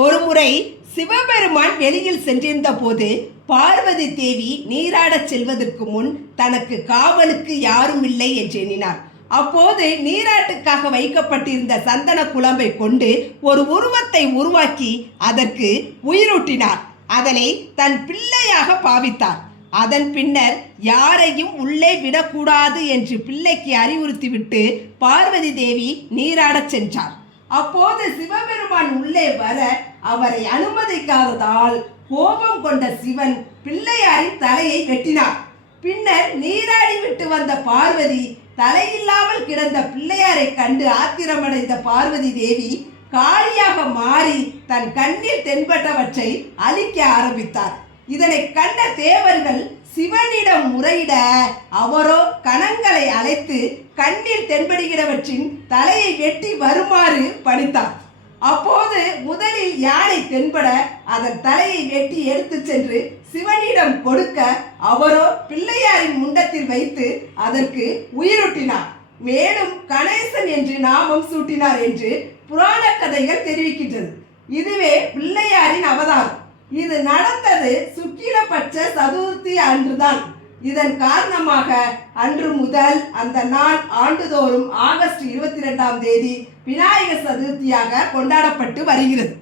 ஒருமுறை சிவபெருமான் வெளியில் சென்றிருந்த போது பார்வதி தேவி நீராடச் செல்வதற்கு முன் தனக்கு காவலுக்கு யாரும் இல்லை என்று எண்ணினார். அப்போது நீராட்டுக்காக வைக்கப்பட்டிருந்த சந்தன குழம்பை கொண்டு ஒரு உருவத்தை உருவாக்கி அதற்கு உயிரூட்டினார். அதனை தன் பிள்ளையாக பாவித்தார். அதன் பின்னர் யாரையும் உள்ளே விடக்கூடாது என்று பிள்ளைக்கு அறிவுறுத்திவிட்டு பார்வதி தேவி நீராடச் சென்றார். அப்போது சிவபெருமான் உள்ளே வர அவரை அனுமதிக்காததால் கோபம் கொண்ட சிவன் பிள்ளையாரின் தலையை வெட்டினார். பின்னர் நீராடி விட்டு வந்த பார்வதி தலையில்லாமல் கிடந்த பிள்ளையாரை கண்டு ஆத்திரமடைந்த பார்வதி தேவி காளியாக மாறி தன் கண்ணில் தென்பட்டவற்றை அழிக்க ஆரம்பித்தார். இதனை கண்ட தேவர்கள் சிவனிடம் முறையிட அவரோ கணங்களை அழைத்து கண்ணில் தென்படுகிறவற்றின் தலையை வெட்டி வருமாறு பணித்தார். அப்போது முதலில் யானை தென்பட அதன் தலையை வெட்டி எடுத்து சென்று சிவனிடம் கொடுக்க அவரோ பிள்ளையாரின் முண்டத்தில் வைத்து அதற்கு உயிரூட்டினார். மேலும் கணேசன் என்று நாமம் சூட்டினார் என்று புராண கதைகள் தெரிவிக்கின்றது. இதுவே பிள்ளையாரின் அவதாரம். இது நடந்தது சுக்கிலபட்ச சதுர்த்தி அன்றுதான். இதன் காரணமாக அன்று முதல் அந்த நாள் ஆண்டுதோறும் ஆகஸ்ட் 22ஆம் தேதி விநாயகர் சதுர்த்தியாக கொண்டாடப்பட்டு வருகிறது.